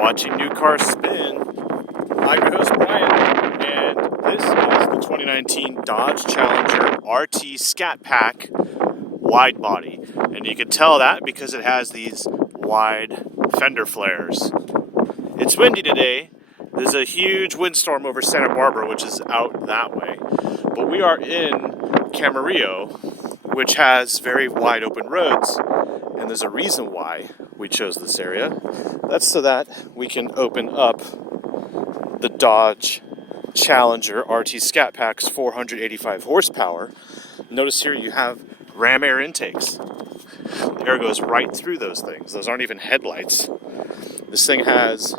watching New Car Spin. I'm your host, Brian, and this is the 2019 Dodge Challenger RT Scat Pack Widebody. And you can tell that because it has these wide fender flares. It's windy today. There's a huge windstorm over Santa Barbara, which is out that way. But we are in Camarillo, which has very wide open roads. And there's a reason why we chose this area. That's so that we can open up the Dodge Challenger RT Scat Pack's 485 horsepower. Notice here you have ram air intakes. The air goes right through those things. Those aren't even headlights. This thing has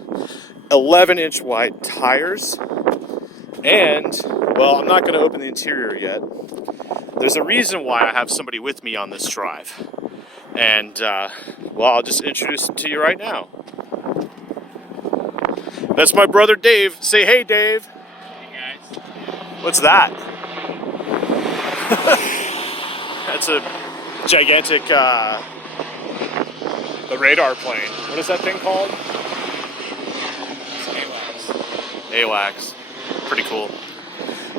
11-inch wide tires. And, well, I'm not going to open the interior yet. There's a reason why I have somebody with me on this drive. And, well, I'll just introduce him to you right now. That's my brother Dave. Say hey, Dave. Hey, guys. What's that? That's a gigantic the radar plane. What is that thing called? It's AWACS. Pretty cool.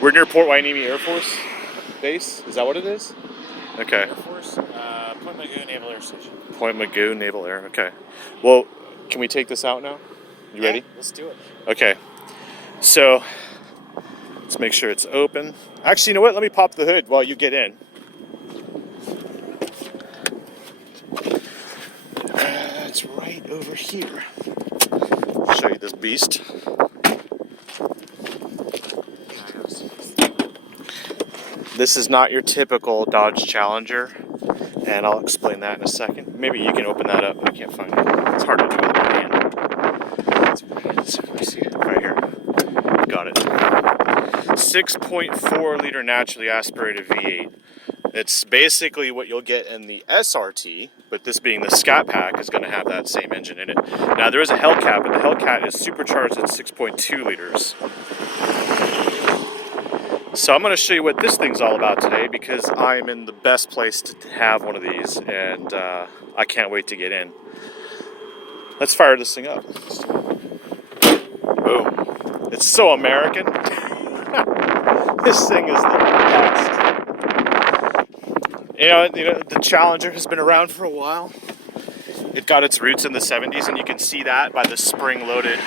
We're near Port Hueneme Air Force Base. Is that what it is? Okay. Air Force, Point Magoo Naval Air Station. Point Magoo Naval Air. Okay. Well, can we take this out now? You ready? Let's do it. Okay. So, let's make sure it's open. Actually, you know what? Let me pop the hood while you get in. It's right over here. I'll show you this beast. This is not your typical Dodge Challenger, and I'll explain that in a second. Maybe you can open that up. I can't find it. It's hard to do with my hand. Let me see it right here. Got it. 6.4 liter naturally aspirated V8. It's basically what you'll get in the SRT, but this being the Scat Pack is going to have that same engine in it. Now there is a Hellcat, but the Hellcat is supercharged at 6.2 liters. So I'm going to show you what this thing's all about today because I'm in the best place to have one of these, and I can't wait to get in. Let's fire this thing up. Boom. It's so American. This thing is the best. You know, the Challenger has been around for a while. It got its roots in the 70s, and you can see that by the spring-loaded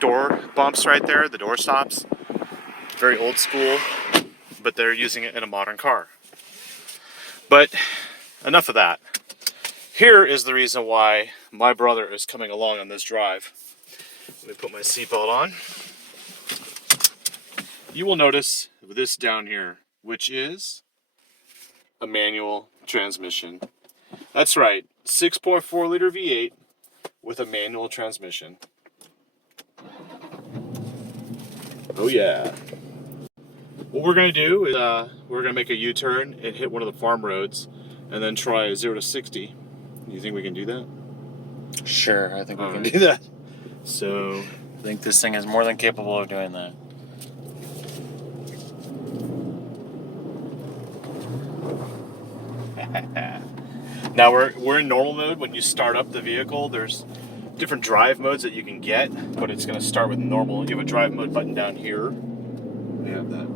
door bumps right there, the door stops. Very old school, but they're using it in a modern car. But enough of that. Here is the reason why my brother is coming along on this drive. Let me put my seatbelt on. You will notice this down here, which is a manual transmission. That's right, 6.4 liter V8 with a manual transmission. Oh yeah. What we're going to do is we're going to make a U-turn and hit one of the farm roads and then try 0 to 60. You think we can do that? Sure, I think we can do that. So, I think this thing is more than capable of doing that. now we're in normal mode. When you start up the vehicle, there's different drive modes that you can get, but it's going to start with normal. You have a drive mode button down here. We have that.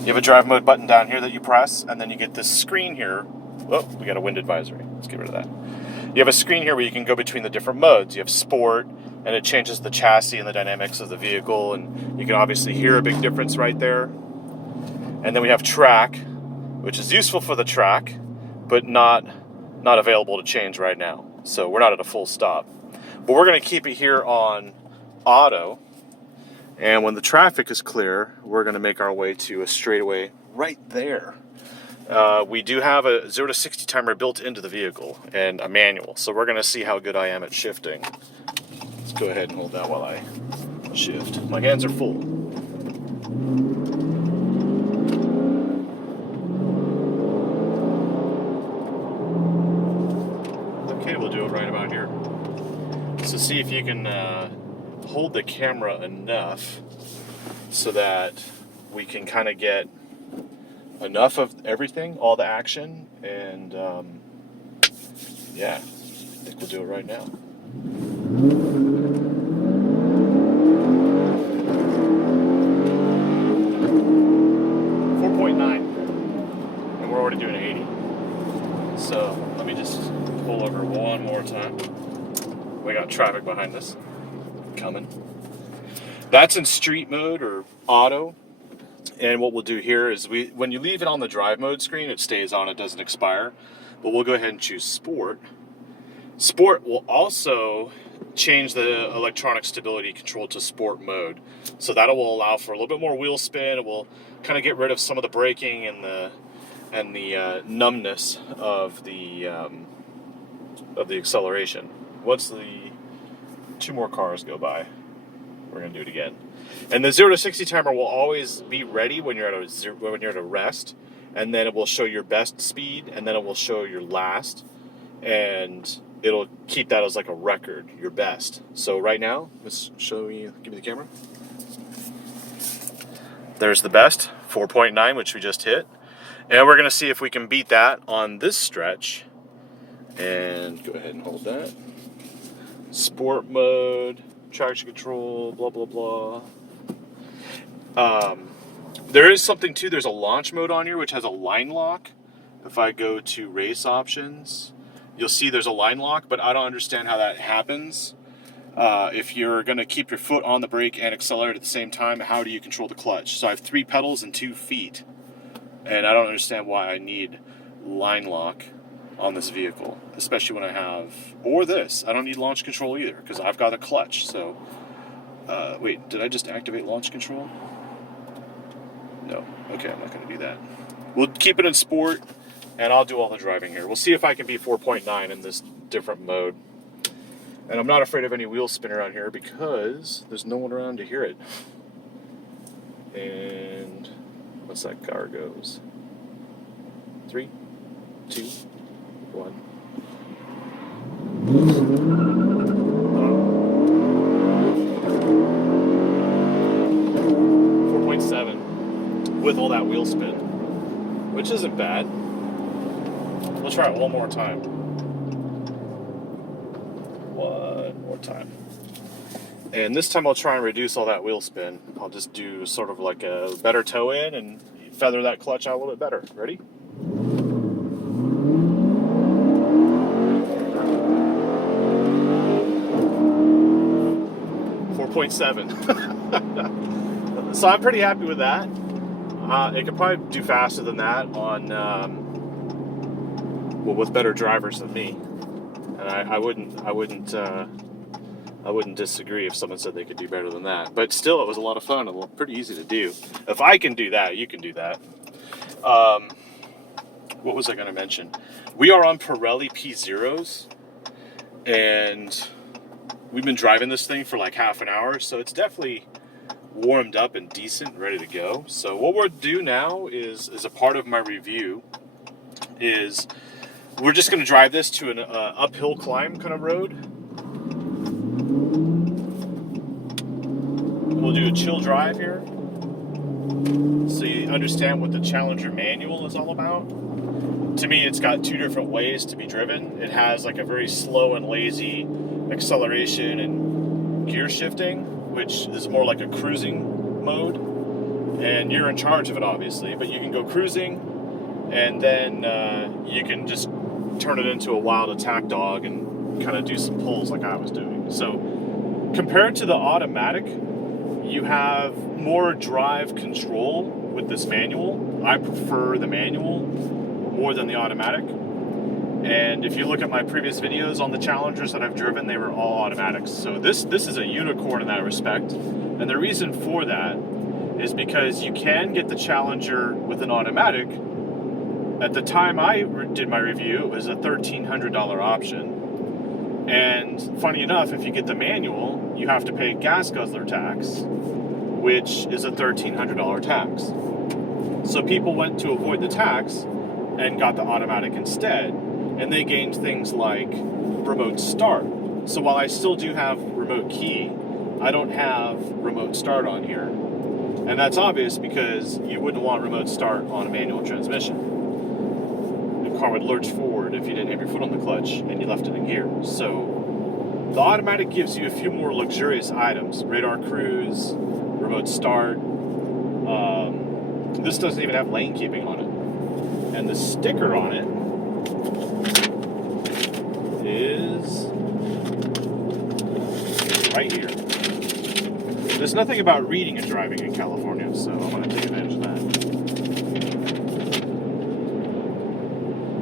You have a drive mode button down here that you press, and then you get this screen here. Oh, we got a wind advisory. Let's get rid of that. You have a screen here where you can go between the different modes. You have sport, and it changes the chassis and the dynamics of the vehicle, and you can obviously hear a big difference right there. And then we have track, which is useful for the track, but not available to change right now. So we're not at a full stop. But we're going to keep it here on auto. And when the traffic is clear, we're going to make our way to a straightaway right there. We do have a 0 to 60 timer built into the vehicle and a manual. So we're going to see how good I am at shifting. Let's go ahead and hold that while I shift. My hands are full. Okay, we'll do it right about here. So see if you can hold the camera enough so that we can kind of get enough of everything, all the action, and yeah, think we'll do it right now. 4.9, and we're already doing 80. So let me just pull over one more time. We got traffic behind us coming. That's in street mode or auto. And what we'll do here is when you leave it on the drive mode screen, it stays on, it doesn't expire. But we'll go ahead and choose sport. Sport will also change the electronic stability control to sport mode. So that will allow for a little bit more wheel spin. It will kind of get rid of some of the braking and the numbness of the acceleration. Once the 2 more cars go by, we're going to do it again. And the 0 to 60 timer will always be ready when you're at a rest, and then it will show your best speed, and then it will show your last, and it'll keep that as like a record, your best. So right now, let's show you. Give me the camera. There's the best, 4.9, which we just hit, and we're going to see if we can beat that on this stretch. And go ahead and hold that. Sport mode, traction control, blah blah blah. There is something too. There's a launch mode on here which has a line lock. If I go to race options, you'll see there's a line lock, but I don't understand how that happens. If you're going to keep your foot on the brake and accelerate at the same time, how do you control the clutch? So I have 3 pedals and 2 feet, and I don't understand why I need line lock on this vehicle, especially when I have, or this. I don't need launch control either because I've got a clutch. So, wait, did I just activate launch control? No. Okay, I'm not going to do that. We'll keep it in sport, and I'll do all the driving here. We'll see if I can beat 4.9 in this different mode. And I'm not afraid of any wheel spin around here because there's no one around to hear it. And once that car goes, 3, 2, 1. 4.7 with all that wheel spin, which isn't bad. We'll try it one more time. One more time. And this time I'll try and reduce all that wheel spin. I'll just do sort of like a better toe in and feather that clutch out a little bit better. Ready? 4.7. So I'm pretty happy with that. It could probably do faster than that on, with better drivers than me. And I wouldn't disagree if someone said they could do better than that. But still, it was a lot of fun and pretty easy to do. If I can do that, you can do that. What was I going to mention? We are on Pirelli P0s, and we've been driving this thing for like half an hour, so it's definitely warmed up and decent, ready to go. So what we'll do now is a part of my review is we're just going to drive this to an uphill climb kind of road. We'll do a chill drive here so you understand what the Challenger manual is all about. To me, it's got 2 different ways to be driven. It has like a very slow and lazy acceleration and gear shifting, which is more like a cruising mode, and you're in charge of it obviously, but you can go cruising, and then you can just turn it into a wild attack dog and kind of do some pulls like I was doing. So compared to the automatic, you have more drive control with this manual. I prefer the manual more than the automatic. And if you look at my previous videos on the Challengers that I've driven, they were all automatics. So this is a unicorn in that respect. And the reason for that is because you can get the Challenger with an automatic. At the time I did my review, it was a $1,300 option. And funny enough, if you get the manual, you have to pay gas guzzler tax, which is a $1,300 tax. So people went to avoid the tax and got the automatic instead. And they gained things like remote start. So while I still do have remote key, I don't have remote start on here. And that's obvious because you wouldn't want remote start on a manual transmission. Of car would lurch forward if you didn't have your foot on the clutch and you left it in gear. So the automatic gives you a few more luxurious items. Radar cruise, remote start. This doesn't even have lane keeping on it. And the sticker on it is right here. There's nothing about reading and driving in California, so I'm going to take advantage of that.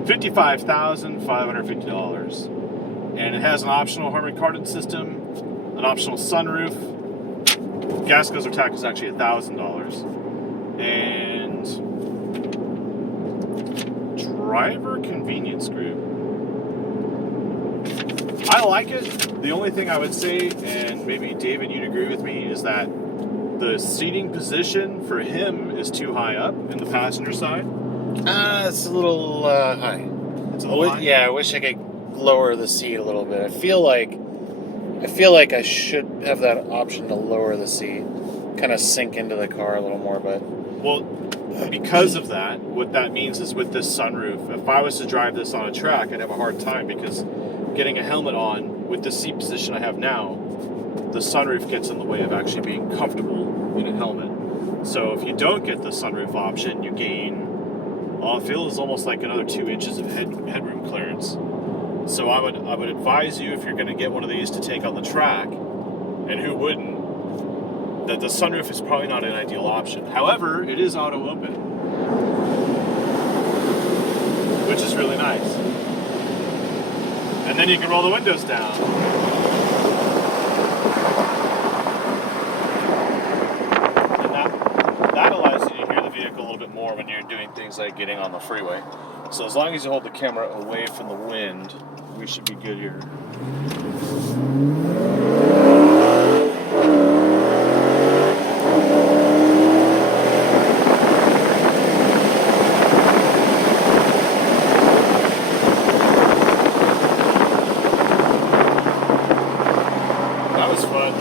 $55,550. And it has an optional Harman Kardon system, an optional sunroof. Gas guzzler tax is actually $1,000. And driver convenience group. I like it. The only thing I would say, and maybe David, you'd agree with me, is that the seating position for him is too high up in the passenger side. It's a little high. It's a little high? Yeah, I wish I could lower the seat a little bit. I feel like I should have that option to lower the seat, kind of sink into the car a little more. But well, because of that, what that means is with this sunroof, if I was to drive this on a track, I'd have a hard time because getting a helmet on with the seat position I have now, the sunroof gets in the way of actually being comfortable in a helmet. So if you don't get the sunroof option, you gain, it feels almost like another 2 inches of headroom clearance. So I would advise you, if you're going to get one of these to take on the track, and who wouldn't, that the sunroof is probably not an ideal option. However, it is auto open, which is really nice. And then you can roll the windows down. And that allows you to hear the vehicle a little bit more when you're doing things like getting on the freeway. So as long as you hold the camera away from the wind, we should be good here. That was fun.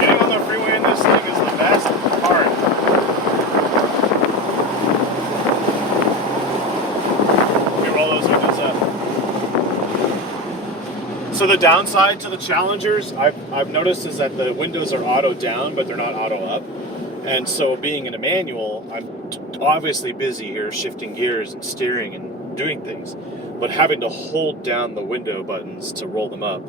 Getting on the freeway in this thing is the best part. Let me roll those windows up. So the downside to the Challengers, I've noticed, is that the windows are auto down, but they're not auto up. And so being in a manual, I'm obviously busy here shifting gears and steering and doing things. But having to hold down the window buttons to roll them up,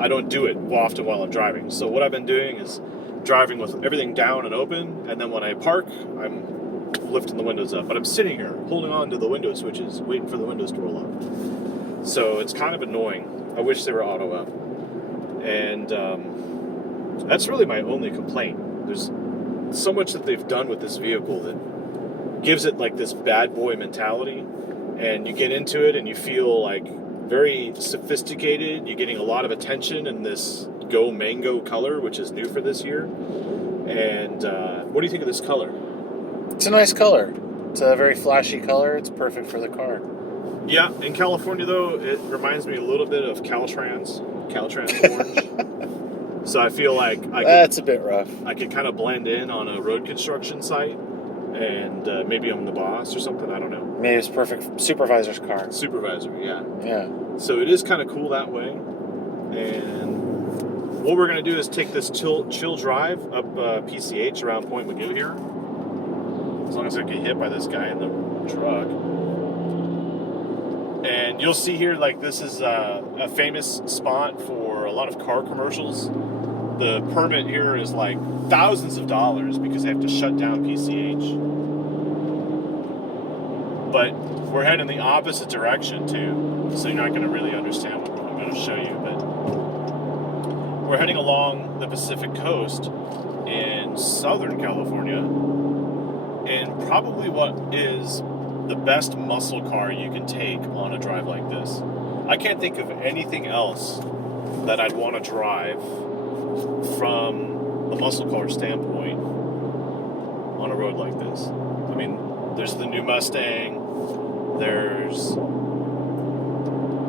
I don't do it often while I'm driving. So what I've been doing is driving with everything down and open, and then when I park, I'm lifting the windows up. But I'm sitting here, holding on to the window switches, waiting for the windows to roll up. So it's kind of annoying. I wish they were auto up. And that's really my only complaint. There's so much that they've done with this vehicle that gives it like this bad boy mentality. And you get into it and you feel like very sophisticated. You're getting a lot of attention in this Gomango Color, which is new for this year. And what do you think of this color? it's a nice color. It's a very flashy color. It's perfect for the car. Yeah, in California though, it reminds me a little bit of Caltrans orange. So I feel like That's a bit rough. I could kind of blend in on a road construction site, and maybe I'm the boss or something. I don't know. Maybe it's perfect supervisor's car. Supervisor, yeah. Yeah. So it is kind of cool that way. And what we're going to do is take this chill drive up PCH around Point Magoo here. As long as I don't get hit by this guy in the truck. And you'll see here, like, this is a famous spot for a lot of car commercials. The permit here is like thousands of dollars because they have to shut down PCH. But we're heading the opposite direction too, so you're not going to really understand what I'm going to show you. But we're heading along the Pacific coast in Southern California, and probably what is the best muscle car you can take on a drive like this. I can't think of anything else that I'd want to drive from a muscle car standpoint on a road like this. I mean, there's the new Mustang, there's...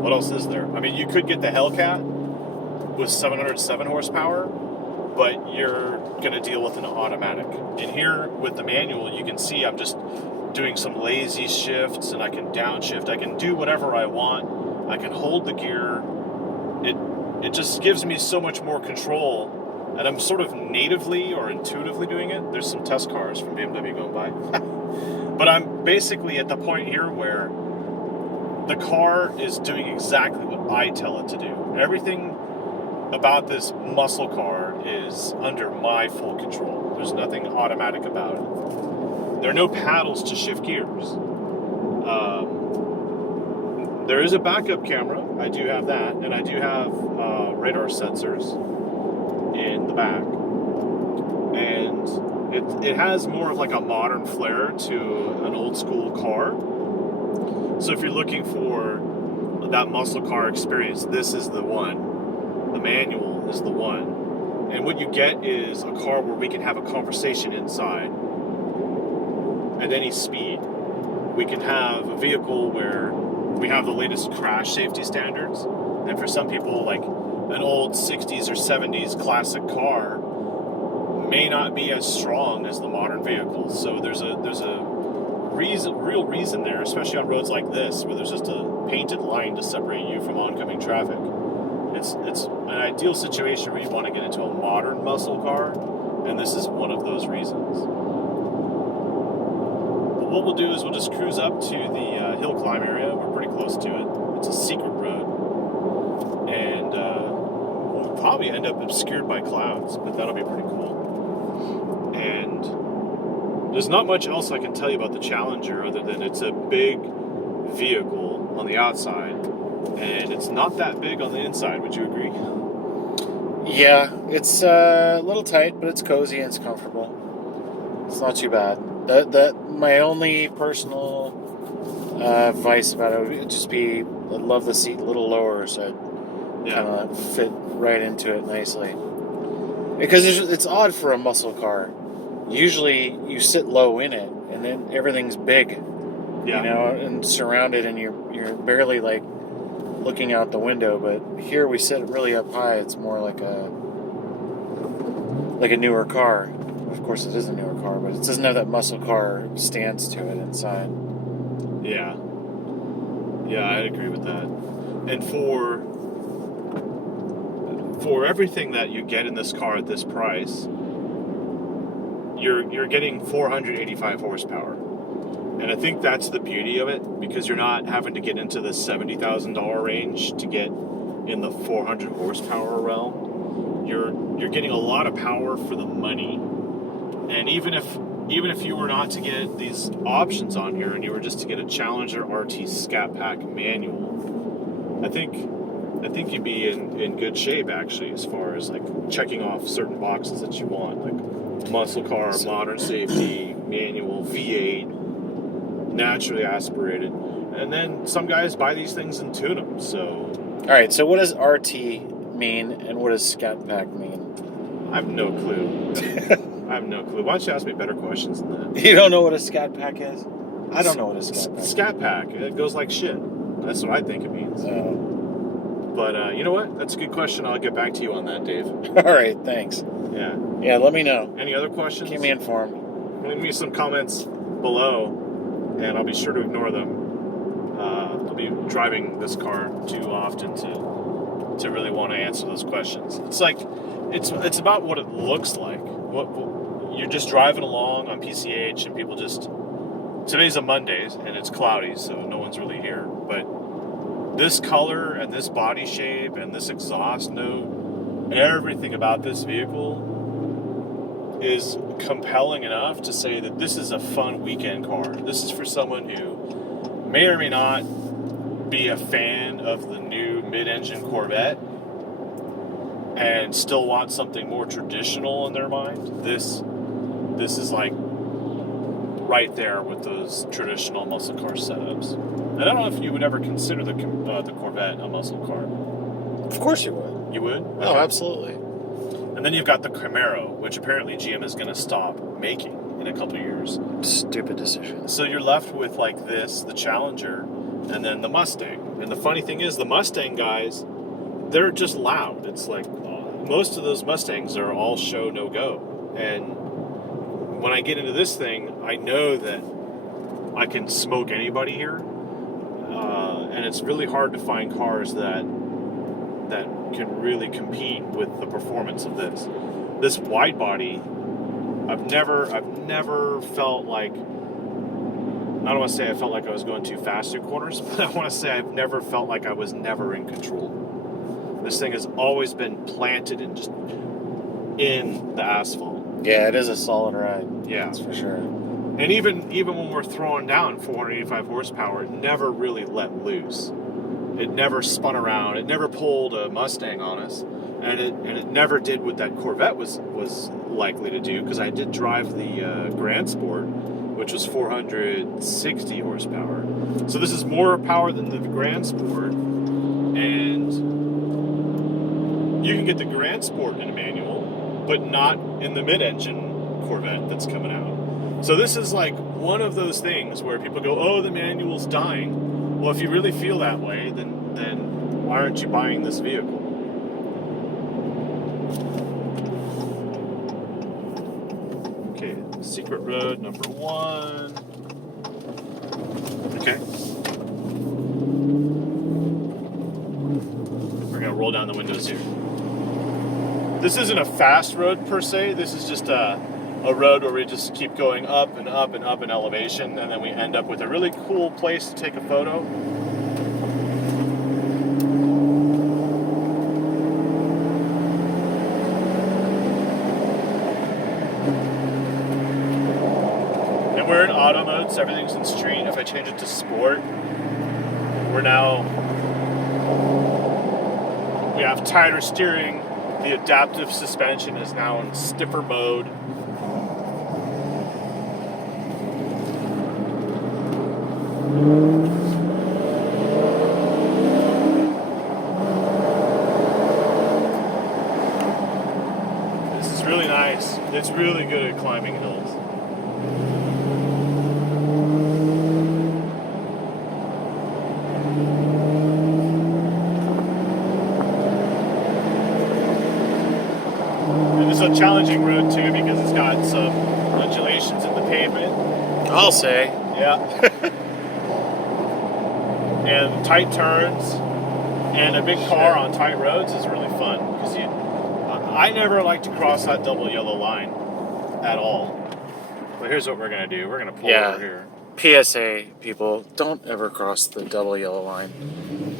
what else is there? I mean, you could get the Hellcat with 707 horsepower, but you're going to deal with an automatic. And here with the manual, you can see I'm just doing some lazy shifts, and I can downshift. I can do whatever I want. I can hold the gear. It just gives me so much more control, and I'm sort of natively or intuitively doing it. There's some test cars from BMW going by. But I'm basically at the point here where the car is doing exactly what I tell it to do. Everything about this muscle car is under my full control. There's nothing automatic about it. There are no paddles to shift gears. There is a backup camera. I do have that, and I do have radar sensors in the back. And it has more of like a modern flair to an old school car. So if you're looking for that muscle car experience, this is the one. The manual is the one. And what you get is a car where we can have a conversation inside at any speed. We can have a vehicle where we have the latest crash safety standards. And for some people, like an old 60s or 70s classic car may not be as strong as the modern vehicles. So there's a real reason there, especially on roads like this, where there's just a painted line to separate you from oncoming traffic. It's an ideal situation where you want to get into a modern muscle car, and this is one of those reasons. But what we'll do is we'll just cruise up to the hill climb area. We're pretty close to it. It's a secret road, and we'll probably end up obscured by clouds, but that'll be pretty cool. And there's not much else I can tell you about the Challenger other than it's a big vehicle on the outside, and it's not that big on the inside. Would you agree? Yeah, it's a little tight, but it's cozy and it's comfortable. It's not too bad. My only personal advice about it would just be I'd love the seat a little lower so I'd kind of fit right into it nicely. Because it's odd for a muscle car. Usually you sit low in it, and then everything's big, you know, and surrounded, and you're barely like looking out the window. But here we sit really up high. It's more like a newer car. Of course, it is a newer car, but it doesn't have that muscle car stance to it inside. Yeah, I'd agree with that. And for everything that you get in this car at this price, you're getting 485 horsepower. And I think that's the beauty of it, because you're not having to get into the $70,000 range to get in the 400 horsepower realm. You're getting a lot of power for the money. And even if you were not to get these options on here and you were just to get a Challenger RT Scat Pack manual, I think you'd be in good shape, actually, as far as like checking off certain boxes that you want, like muscle car, modern safety, manual, V8, naturally aspirated. And then some guys buy these things and tune them. So, all right. So what does RT mean, and what does Scat Pack mean? I have no clue. I have no clue. Why don't you ask me better questions than that? You don't know what a Scat Pack is? I don't know what a Scat Pack is. Scat Pack. It goes like shit. That's what I think it means. But you know what? That's a good question. I'll get back to you on that, Dave. All right, thanks. Yeah. Yeah, let me know. Any other questions? Keep me informed. Leave me some comments below, and I'll be sure to ignore them. I'll be driving this car too often to really want to answer those questions. It's like it's about what it looks like. What you're just driving along on PCH, and people just. Today's a Monday, and it's cloudy, so no one's really here. But this color and this body shape and this exhaust note, everything about this vehicle is compelling enough to say that this is a fun weekend car. This is for someone who may or may not be a fan of the new mid-engine Corvette and still want something more traditional in their mind. This is like right there with those traditional muscle car setups. And I don't know if you would ever consider the Corvette a muscle car. Of course you would. You would? Oh, absolutely. And then you've got the Camaro, which apparently GM is going to stop making in a couple of years. Stupid decision. So you're left with like this, the Challenger, and then the Mustang. And the funny thing is, the Mustang guys, they're just loud. It's like most of those Mustangs are all show, no go. And when I get into this thing, I know that I can smoke anybody here, and it's really hard to find cars that can really compete with the performance of this. This wide body, I've never felt like, I don't want to say I felt like I was going too fast through corners, but I want to say I've never felt like I was never in control. This thing has always been planted and just in the asphalt. Yeah, it is a solid ride. Yeah, that's for sure. And even when we're throwing down 485 horsepower, it never really let loose. It never spun around. It never pulled a Mustang on us, and it never did what that Corvette was likely to do. Because I did drive the Grand Sport, which was 460 horsepower. So this is more power than the Grand Sport, and you can get the Grand Sport in a manual, but not in the mid-engine Corvette that's coming out. So this is like one of those things where people go, "Oh, the manual's dying." Well, if you really feel that way, then why aren't you buying this vehicle? Okay, secret road number 1. Okay. We're gonna roll down the windows here. This isn't a fast road per se. This is just a road where we just keep going up and up and up in elevation, and then we end up with a really cool place to take a photo. And we're in auto mode, so everything's in street. If I change it to sport, we have tighter steering. The adaptive suspension is now in stiffer mode. This is really nice. It's really good at climbing hills. And it's a challenging road too because it's got some undulations in the pavement. I'll say. Yeah. And tight turns, and a big car on tight roads is really fun because I never like to cross that double yellow line at all. But here's what we're gonna do: we're gonna pull over here. PSA, people, don't ever cross the double yellow line.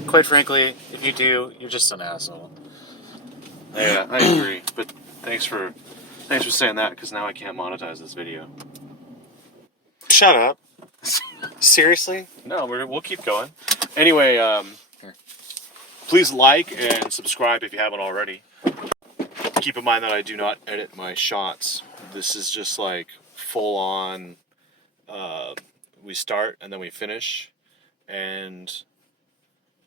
Quite frankly, if you do, you're just an asshole. Yeah, I agree. But thanks for saying that, because now I can't monetize this video. Shut up. Seriously? No, we'll keep going. Anyway, please like and subscribe if you haven't already. Keep in mind that I do not edit my shots. This is just like full on. We start and then we finish, and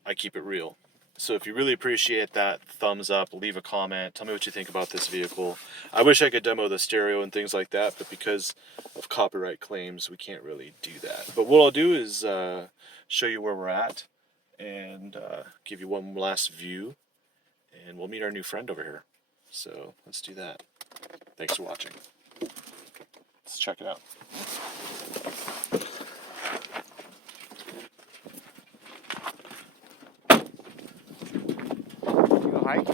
I keep it real. So if you really appreciate that, thumbs up, leave a comment, tell me what you think about this vehicle. I wish I could demo the stereo and things like that, but because of copyright claims, we can't really do that. But what I'll do is show you where we're at and give you one last view, and we'll meet our new friend over here. So let's do that. Thanks for watching. Let's check it out. You go hike?